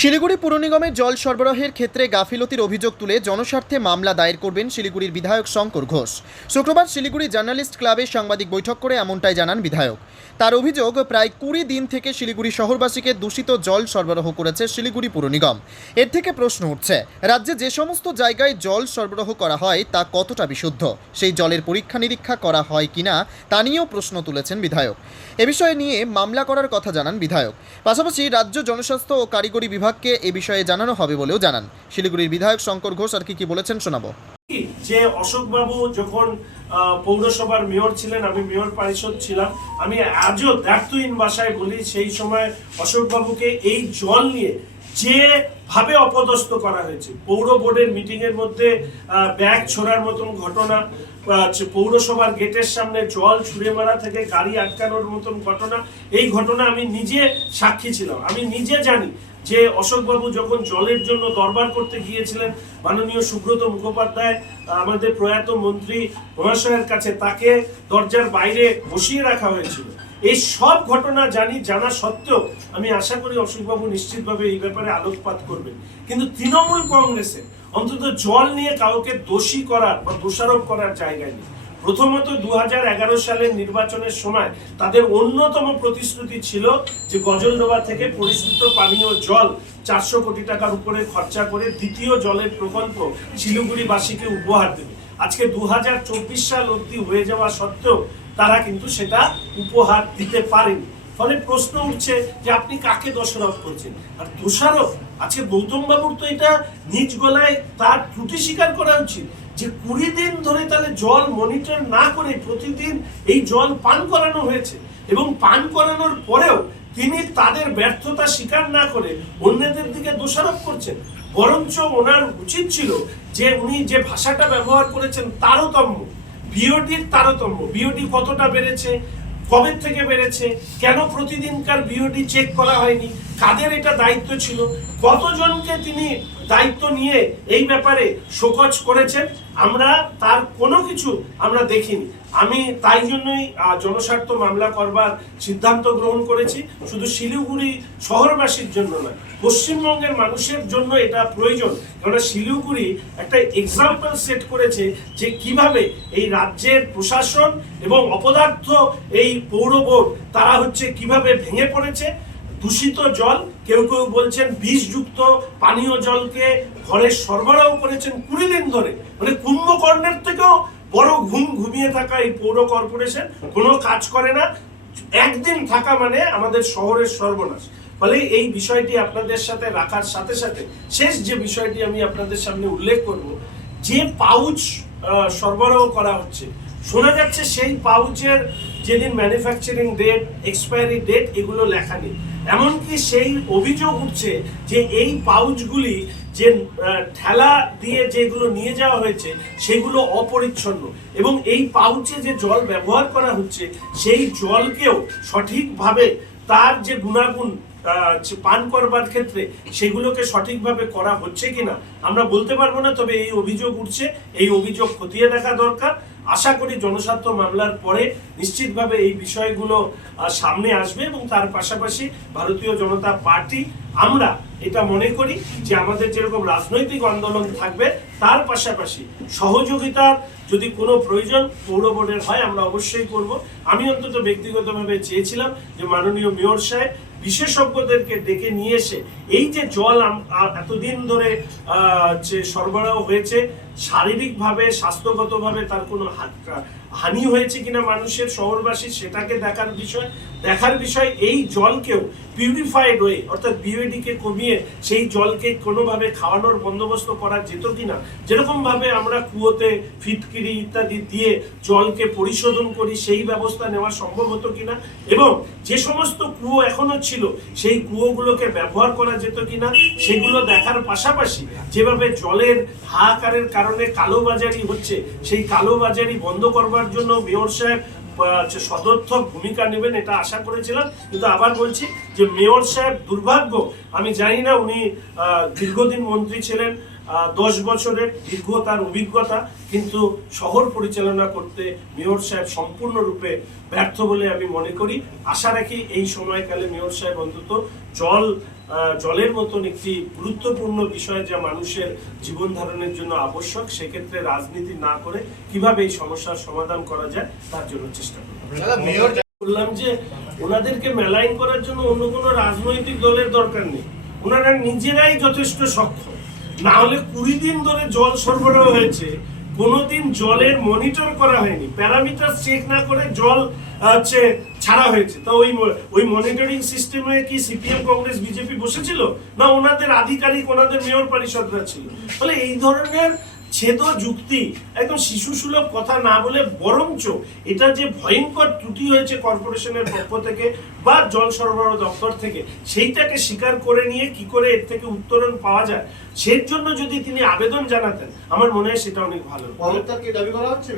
শিলিগুড়ি পুর নিগমের জল সরবরাহের ক্ষেত্রে গাফিলতির অভিযোগ তুলে জনস্বার্থে মামলা দায়ের করবেন শিলিগুড়ির বিধায়ক শঙ্কর ঘোষ। শুক্রবার শিলিগুড়ি জার্নালিস্ট ক্লাবে সাংবাদিক বৈঠক করে এমনটাই জানান বিধায়ক। তার অভিযোগ, প্রায় কুড়ি দিন থেকে শিলিগুড়ি শহরবাসীকে দূষিত জল সরবরাহ করেছে শিলিগুড়ি পুর নিগম। এর থেকে প্রশ্ন উঠছে, রাজ্যে যে সমস্ত জায়গায় জল সরবরাহ করা হয় তা কতটা বিশুদ্ধ? সেই জলের পরীক্ষা নিরীক্ষা করা হয় কিনা তা নিয়েও প্রশ্ন তুলেছেন বিধায়ক। এ বিষয়ে নিয়ে মামলা করার কথা জানান বিধায়ক। পাশাপাশি রাজ্য জনস্বাস্থ্য ও কারিগরি বিভাগকে এ বিষয়ে জানানো হবে বলেও জানান। শিলিগুড়ির বিধায়ক শঙ্কর ঘোষ আর কি কি বলেছেন শোনাবো। যে অশোকবাবু যখন পৌরসভার মেয়র ছিলেন, আমি মেয়র পরিষদ ছিলাম, আমি আজও দায়িত্বহীন ভাষায় বলি সেই সময় অশোকবাবুকে এই জল নিয়ে যে ভাবে অপদস্থ করা হয়েছে, পৌর বোর্ডের মিটিং এর মধ্যে ব্যাগ ছোড়ার মতন ঘটনা পৌরসভার গেটের সামনে জল ছুঁড়ে মারা থেকে গাড়ি আটকানোর মতন ঘটনা, এই ঘটনা আমি নিজে সাক্ষী ছিলাম। আমি নিজে জানি যে অশোকবাবু যখন জলের জন্য দরবার করতে গিয়েছিলেন, মাননীয় সুব্রত মুখোপাধ্যায়, আমাদের প্রয়াত মন্ত্রী মহাশয়ের কাছে তাকে দরজার বাইরে বসিয়ে রাখা হয়েছিল। এই সব ঘটনা জানি, জানা সত্ত্বেও আমি আশা করি অশোকবাবু নিশ্চিতভাবে এই ব্যাপারে আলোকপাত করবেন। কিন্তু তৃণমূল কংগ্রেসে অন্তত জল নিয়ে কাউকে দোষী করার বা দোষারোপ করার জায়গায় নেই। প্রথমত দু হাজার এগারো সালের নির্বাচনের সময় তাদের অন্যতম প্রতিশ্রুতি ছিল যে গজলডোবা থেকে পরিশ্রুত পানীয় জল চারশো কোটি টাকার উপরে খরচা করে দ্বিতীয় জলের প্রকল্প শিলিগুড়িবাসীকে উপহার দেবে। আজকে দু হাজার চব্বিশ সাল অবধি হয়ে যাওয়া সত্ত্বেও তারা কিন্তু সেটা উপহার দিতে পারেনি। ফলে প্রশ্ন উঠছে যে আপনি কাকে দোষারোপ করছেন? আর দোষারোপ? আজকে গৌতম বাবুর তো এটা নিজ গলায় তার ত্রুটি স্বীকার করা উচিত যে কুড়ি দিন ধরে তাহলে জল মনিটর না করে প্রতিদিন এই জল পান করানো হয়েছে। এবং পান করানোর পরেও তিনি তাদের ব্যর্থতা স্বীকার না করে অন্যদের দিকে দোষারোপ করছেন। বরঞ্চ ওনার উচিত ছিল যে উনি যে ভাষাটা ব্যবহার করেছেন তারতম্য বিওডির তারতম্য বিওডি কতটা বেড়েছে কবে থেকে বেড়েছে? কেন প্রতিদিনকার ভিওডি চেক করা হয়নি? কাদের এটা দায়িত্ব ছিল? কতজনকে তিনি দায়িত্ব নিয়ে এই ব্যাপারে শোকজ করেছেন? আমরা তার কোনো কিছু আমরা দেখিনি। আমি তাই জন্যই জনস্বার্থ মামলা করবার সিদ্ধান্ত গ্রহণ করেছি। শুধু শিলিগুড়ি শহরবাসীর জন্য নয়, পশ্চিমবঙ্গের মানুষের জন্য এটা প্রয়োজন। কেননা শিলিগুড়ি একটা এক্সাম্পল সেট করেছে যে কীভাবে এই রাজ্যের প্রশাসন এবং অপদার্থ এই পৌর বোর্ড, তারা হচ্ছে কীভাবে ভেঙে পড়েছে। দূষিত জল, কেউ কেউ বলছেন বিষযুক্ত পানীয় জলকে ঘরে সরবরাহ করেছেন কুড়ি দিন ধরে। মানে কুম্ভকর্ণের থেকেও বড় ঘুম ঘুমিয়ে থাকা এই পৌর কর্পোরেশন কোনো কাজ করে না। একদিন থাকা মানে আমাদের শহরের সর্বনাশ। ফলে এই বিষয়টি আপনাদের সাথে রাখার সাথে সাথে শেষ যে বিষয়টি আমি আপনাদের সামনে উল্লেখ করব, যে পাউচ সরবরাহ করা হচ্ছে। শোনা যাচ্ছে সেই পাউচের যেদিন ম্যানুফ্যাকচারিং ডেট এক্সপায়ারি ডেট এগুলো লেখা নেই। এমনকি সেই অভিযোগ উঠছে যে এই পাউচগুলি যে ঠেলা দিয়ে যেগুলো নিয়ে যাওয়া হয়েছে, সেগুলো অপরিচ্ছন্ন। এবং এই পাউচে যে জল ব্যবহার করা হচ্ছে, সেই জলকেও সঠিকভাবে তার যে গুণাগুণ পান করবার ক্ষেত্রে, সেগুলোকে সঠিকভাবে করা হচ্ছে কিনা, আমরা বলতে পারব না, তবে এই অভিযোগ উঠছে। এই অভিযোগ খতিয়ে দেখা দরকার। আশা করি জনস্বার্থ মামলার পরে নিশ্চিতভাবে এই বিষয়গুলো সামনে আসবে এবং তার পাশাপাশি ভারতীয় জনতা পার্টি, আমরা এটা মনে করি যে আমাদের যেরকম রাজনৈতিক আন্দোলন থাকবে, তার পাশাপাশি সহযোগিতার যদি কোনো প্রয়োজন পৌর বোর্ডের হয়, আমরা অবশ্যই করব। আমি অন্তত ব্যক্তিগতভাবে চেয়েছিলাম যে মাননীয় মেয়র সাহেব বিশেষজ্ঞদেরকে ডেকে নিয়ে এসে এই যে জল এতদিন ধরে যে সরবরাহ হয়েছে, শারীরিকভাবে, স্বাস্থ্যগতভাবে তার কোনো হাত- হানি হয়েছে কিনা মানুষের শহরবাসী সেটাকে দেখার বিষয়। দেখার বিষয়, এই জলকেও পিউরিফাইড হয়ে অর্থাৎ বিওডি কে কমিয়ে সেই জলকে কোনোভাবে খাওয়ানোর বন্দোবস্ত করা যেত কিনা যেরকম ভাবে আমরা কুয়োতে ফিটকিরি ইত্যাদি দিয়ে জলকে পরিশোধন করি, সেই ব্যবস্থা নেওয়া সম্ভব হতো কিনা, এবং যে সমস্ত কুয়ো এখনও ছিল, সেই কুয়োগুলোকে ব্যবহার করা যেত কিনা, সেগুলো দেখার পাশাপাশি যেভাবে জলের হাহাকারের কারণে কালোবাজারি হচ্ছে, সেই কালোবাজারি বন্ধ করবার জন্য মেয়র সাহেব যে সদর্থক ভূমিকা নেবেন, এটা আশা করেছিলাম। কিন্তু আবার বলছি যে মেয়র সাহেব দুর্ভাগ্য, আমি জানি না উনি দীর্ঘদিন মন্ত্রী ছিলেন দশ বছরের দীর্ঘ তার অভিজ্ঞতা, কিন্তু শহর পরিচালনা করতে মেয়র সাহেব সম্পূর্ণরূপে ব্যর্থ বলে আমি মনে করি। আশা রাখি এই সময়কালে মেয়র সাহেব অন্তত জল জলের মতন একটি গুরুত্বপূর্ণ বিষয় যা মানুষের জীবন ধারণের জন্য আবশ্যক সেক্ষেত্রে রাজনীতি না করে কীভাবে এই সমস্যার সমাধান করা যায় তার জন্য চেষ্টা করব। বললাম যে ওনাদেরকে মেলাইন করার জন্য অন্য কোনো রাজনৈতিক দলের দরকার নেই। ওনারা নিজেরাই যথেষ্ট সক্ষম। না হলে কুড়ি দিন ধরে জল সরবরাহ হয়েছে কোনোদিন জলের মনিটর করা হয়নি প্যারামিটার চেক না করে জল হচ্ছে ছাড়া হয়েছে। তো ওই ওই মনিটরিং সিস্টেমে কি সিপিএম কংগ্রেস বিজেপি বসেছিল? না ওনাদের আধিকারিক ওনাদের মেয়র পরিষদরা ছিল? ফলে এই ধরনের ছেদ যুক্তি একদম শিশু সুলভ কথা না বলে বরঞ্চ এটা যে ভয়ঙ্কর ত্রুটি হয়েছে কর্পোরেশনের পক্ষ থেকে বা জল সরবরাহ দপ্তর থেকে সেইটাকে স্বীকার করে নিয়ে কি করে এর থেকে উত্তরণ পাওয়া যায় সেই জন্য যদি তিনি আবেদন জানাতেন আমার মনে হয় সেটা অনেক ভালো হতো। পদত্যাগ দাবি করা হচ্ছে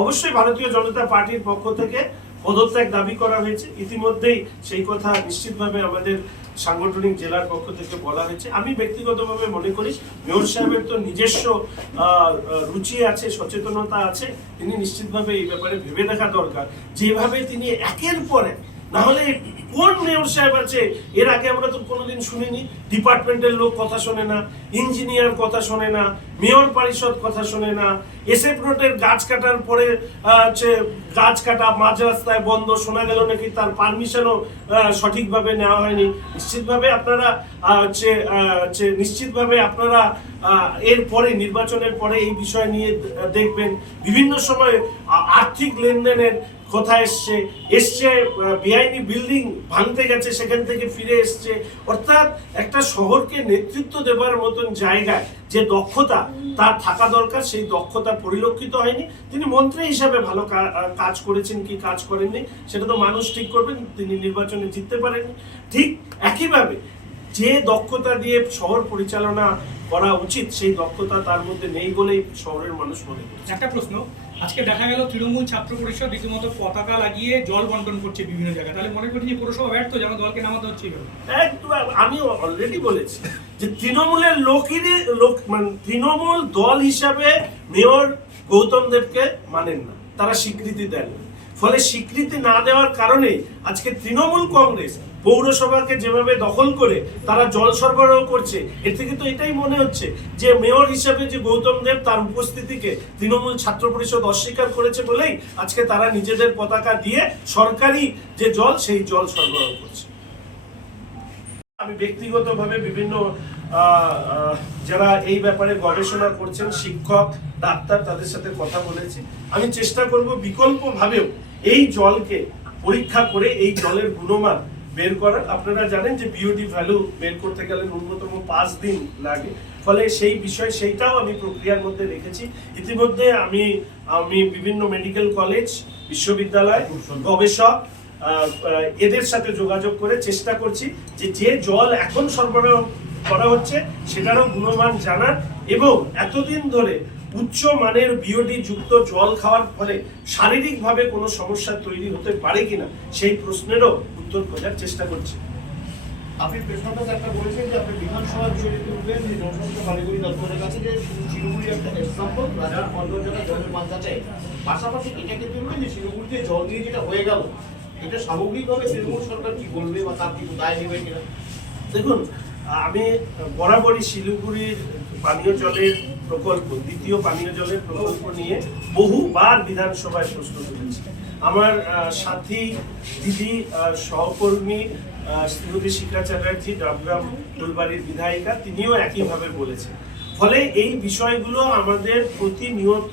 অবশ্যই ভারতীয় জনতা পার্টির পক্ষ থেকে পদত্যাগ দাবি করা হয়েছে। ইতিমধ্যেই সেই কথা নিশ্চিতভাবে আমাদের সাংগঠনিক জেলার পক্ষ থেকে বলা হয়েছে। আমি ব্যক্তিগতভাবে মনে করি, মেয়র সাহেবের তো নিজস্ব রুচি আছে, সচেতনতা আছে, তিনি নিশ্চিতভাবে এই ব্যাপারে ভেবে দেখা দরকার। যেভাবে তিনি একের পরে না হলে কোন মেয়র সাহেব আছে? এর আগে আমরা তো কোনোদিন শুনিনি। ডিপার্টমেন্টের লোক কথা শোনে না, ইঞ্জিনিয়ার কথা শোনে না, মেয়র পরিষদ কথা শোনে না। এসএফ রোডের গাছ কাটার পরে হচ্ছে গাছ কাটা মাঝ রাস্তায় বন্ধ, শোনা গেল নাকি তার পারমিশনও সঠিকভাবে নেওয়া হয়নি। নিশ্চিতভাবে আপনারা হচ্ছে হচ্ছে, নিশ্চিতভাবে আপনারা এর পরে, নির্বাচনের পরে এই বিষয় নিয়ে দেখবেন। বিভিন্ন সময় আর্থিক লেনদেনের কথা এসছে। এসছে বেআইনি বিল্ডিং ভাঙতে গেছে, সেখান থেকে ফিরে এসছে। অর্থাৎ একটা শহরকে নেতৃত্ব দেবার মতন জায়গায় যে দক্ষতা, তার থাকা দরকার, সেই দক্ষতা পরিলক্ষিত হয়নি। তিনি মন্ত্রী হিসাবে ভালো কাজ করেছেন কি কাজ করেননি, সেটা তো মানুষ ঠিক করবেন, তিনি নির্বাচনে জিততে পারেননি। ঠিক একইভাবে যে দক্ষতা দিয়ে শহর পরিচালনা করা উচিত সেই দক্ষতা তার মধ্যে নেই বলেই শহরের মানুষ মনে করছে। একটা প্রশ্ন আজকে দেখা গেল তৃণমূল ছাত্র পরিষদ রীতিমতো পতাকা লাগিয়ে জল বন্টন করছে বিভিন্ন জায়গায়। তাহলে মনে করছি যে পুরসভা ব্যর্থ যেন দলকে নামাতে হচ্ছে আমি অলরেডি বলেছি যে তৃণমূলের লোকেরই লোক মানে তৃণমূল দল হিসাবে মেয়র গৌতম দেবকে মানেন না। তারা স্বীকৃতি দেন না। ফলে স্বীকৃতি না দেওয়ার কারণে আজকে তৃণমূল কংগ্রেস পৌরসভাকে যেভাবে দখল করে তারা জল সরবরাহ করছে, এর থেকে তো এটাই মনে হচ্ছে যে মেয়র হিসাবে যে গৌতম দেব তার উপস্থিতিকে তৃণমূল ছাত্র পরিষদ অস্বীকার করেছে বলেই আজকে তারা নিজেদের পতাকা দিয়ে সরকারি যে জল, সেই জল সরবরাহ করছে। আমি ব্যক্তিগতভাবে বিভিন্ন যারা এই ব্যাপারে গবেষণা করছেন, শিক্ষক, ডাক্তার তাদের সাথে কথা বলেছি, আমি চেষ্টা করব বিকল্পভাবেও এই জলকে পরীক্ষা করে এই জলের গুণমান বের করার। আপনারা জানেন যে বিওডি ভ্যালু বের করতে গেলে ন্যূনতম পাঁচ দিন লাগে। ফলে সেই বিষয় সেইটাও আমি প্রক্রিয়ার মধ্যে রেখেছি। ইতিমধ্যে আমি আমি বিভিন্ন মেডিকেল কলেজ বিশ্ববিদ্যালয় গবেষক এদের সাথে যোগাযোগ করে চেষ্টা করছি যে যে জল এখন সরবরাহ করা হচ্ছে সেটারও গুণমান জানার। এবং এতদিন ধরে উচ্চ মানের বিওডি যুক্ত জল খাওয়ার ফলে শারীরিকভাবে কোনো সমস্যা তৈরি হতে পারে কিনা সেই প্রশ্নেরও উত্তর খোঁজার চেষ্টা করছি। আপনি পেশাদার একটা বলেছেন যে আপনি বিধানসভা বিষয়টি তুলবেন যে জনস্বাস্থ্য কারিগরি দপ্তরের কাছে যে শিলিগুড়ি একটা এক্সাম্পল রাজার পঞ্চজনের জলের মান যাচাই পাশাপাশি এটাকে তুলবেন যে শিলিগুড়িতে জল নিয়ে যেটা হয়ে গেল এটা সামগ্রিকভাবে তৃণমূল সরকার কি বলবে বা তার কি দায় নেবে কিনা? দেখুন আমি বরাবরই শিলিগুড়ির পানীয় জলের প্রকল্প, দ্বিতীয় পানীয় জলের প্রকল্প নিয়ে বহুবার বিধানসভায় প্রশ্ন তুলেছি। আমার সাথী, দিদি সহকর্মী শ্রীমতী শিখা চ্যাটার্জি, ডাবগ্রাম ফুলবাড়ির বিধায়িকা, তিনিও একইভাবে বলেছেন। ফলে এই বিষয়গুলো আমাদের প্রতিনিয়ত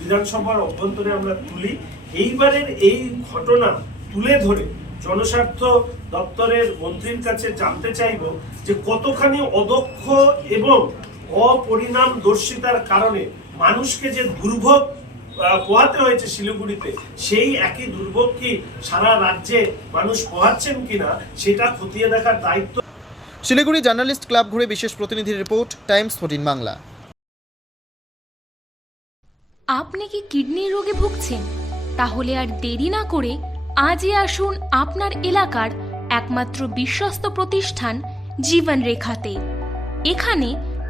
বিধানসভার অভ্যন্তরে আমরা তুলি। এইবারের এই ঘটনা তুলে ধরে জনস্বার্থ দপ্তরের মন্ত্রীর কাছে জানতে চাইব যে কতখানি অদক্ষ এবং অপরিণাম দর্শিতার কারণে মানুষকে যে দুর্ভোগ পোহাতে হয়েছে শিলিগুড়িতে সেই একই দুর্ভোগ কি সারা রাজ্যে মানুষ পোহাচ্ছেন কিনা সেটা খতিয়ে দেখার দায়িত্ব শিলিগুড়ি জার্নালিস্ট ক্লাব ঘুরে বিশেষ প্রতিনিধির রিপোর্ট টাইমস ফোর্টিন বাংলা। আপনি কি কিডনির রোগে ভুগছেন? তাহলে আর দেরি না করে আজই আসুন আপনার এলাকার একমাত্র বিশ্বস্ত প্রতিষ্ঠান জীবন রেখাতে এখানে